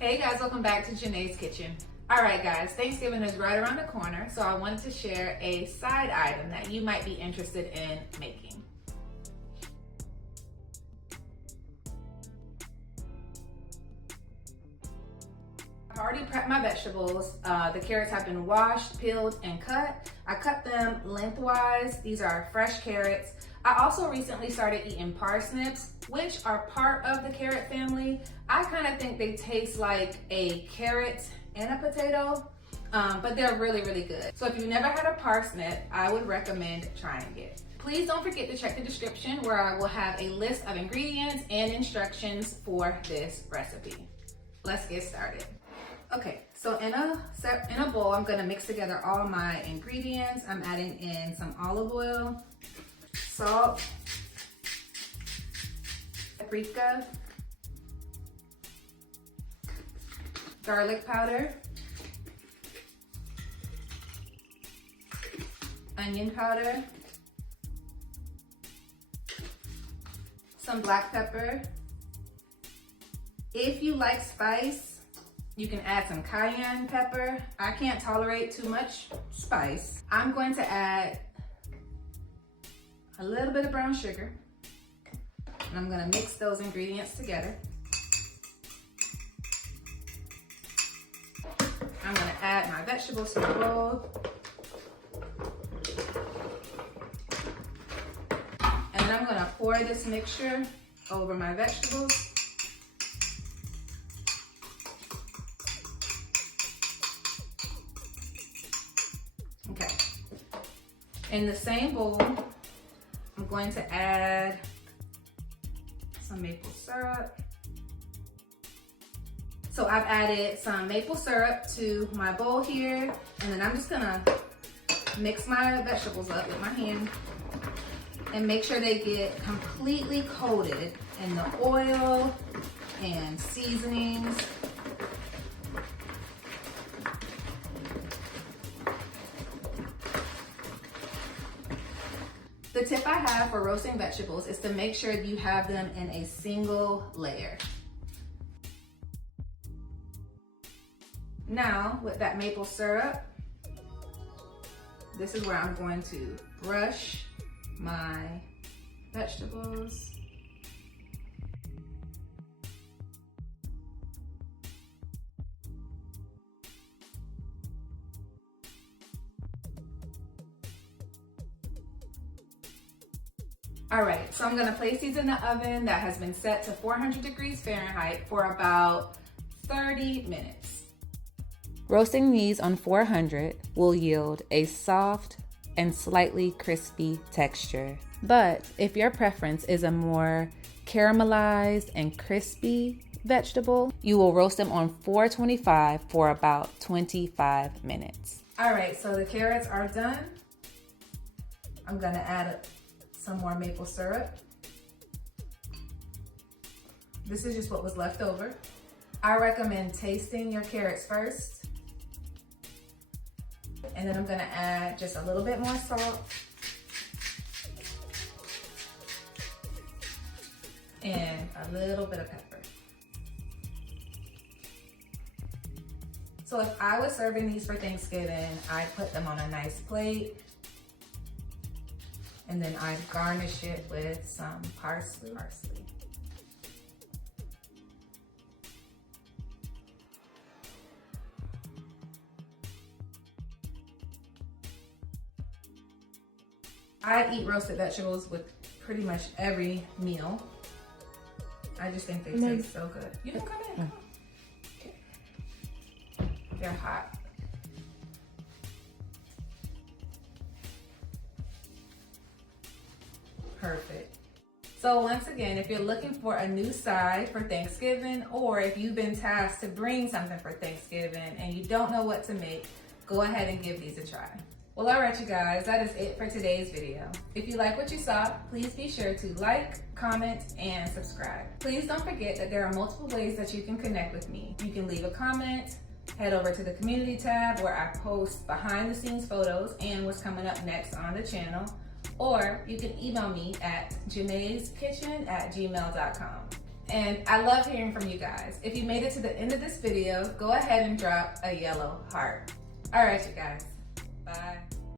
Hey guys, welcome back to Janai's Kitchen. All right guys, Thanksgiving is right around the corner, so I wanted to share a side item that you might be interested in making. I've already prepped my vegetables. The carrots have been washed, peeled, and cut. I cut them lengthwise. These are fresh carrots. I also recently started eating parsnips, which are part of the carrot family. I kind of think they taste like a carrot and a potato, but they're really, really good. So if you've never had a parsnip, I would recommend trying it. Please don't forget to check the description where I will have a list of ingredients and instructions for this recipe. Let's get started. Okay, so in a bowl, I'm gonna mix together all my ingredients. I'm adding in some olive oil, salt, paprika, garlic powder, onion powder, some black pepper. If you like spice, you can add some cayenne pepper. I can't tolerate too much spice. I'm going to add a little bit of brown sugar, and I'm gonna mix those ingredients together. I'm gonna add my vegetables to the bowl. And then I'm gonna pour this mixture over my vegetables. Okay. In the same bowl, I'm going to add some maple syrup. So I've added some maple syrup to my bowl here, and then I'm just gonna mix my vegetables up with my hand and make sure they get completely coated in the oil and seasonings. The tip I have for roasting vegetables is to make sure you have them in a single layer. Now, with that maple syrup, this is where I'm going to brush my vegetables. All right, so I'm gonna place these in the oven that has been set to 400 degrees Fahrenheit for about 30 minutes. Roasting these on 400 will yield a soft and slightly crispy texture. But if your preference is a more caramelized and crispy vegetable, you will roast them on 425 for about 25 minutes. All right, so the carrots are done. I'm gonna add some more maple syrup. This is just what was left over. I recommend tasting your carrots first. And then I'm gonna add just a little bit more salt and a little bit of pepper. So if I was serving these for Thanksgiving, I'd put them on a nice plate, and then I'd garnish it with some parsley. I eat roasted vegetables with pretty much every meal. I just think they taste so good. You can come in. They're hot. Perfect. So once again, if you're looking for a new side for Thanksgiving, or if you've been tasked to bring something for Thanksgiving and you don't know what to make, go ahead and give these a try. Well, all right, you guys, that is it for today's video. If you like what you saw, please be sure to like, comment, and subscribe. Please don't forget that there are multiple ways that you can connect with me. You can leave a comment, head over to the community tab where I post behind the scenes photos and what's coming up next on the channel, or you can email me at janaiskitchen@gmail.com. And I love hearing from you guys. If you made it to the end of this video, go ahead and drop a yellow heart. All right, you guys. Bye.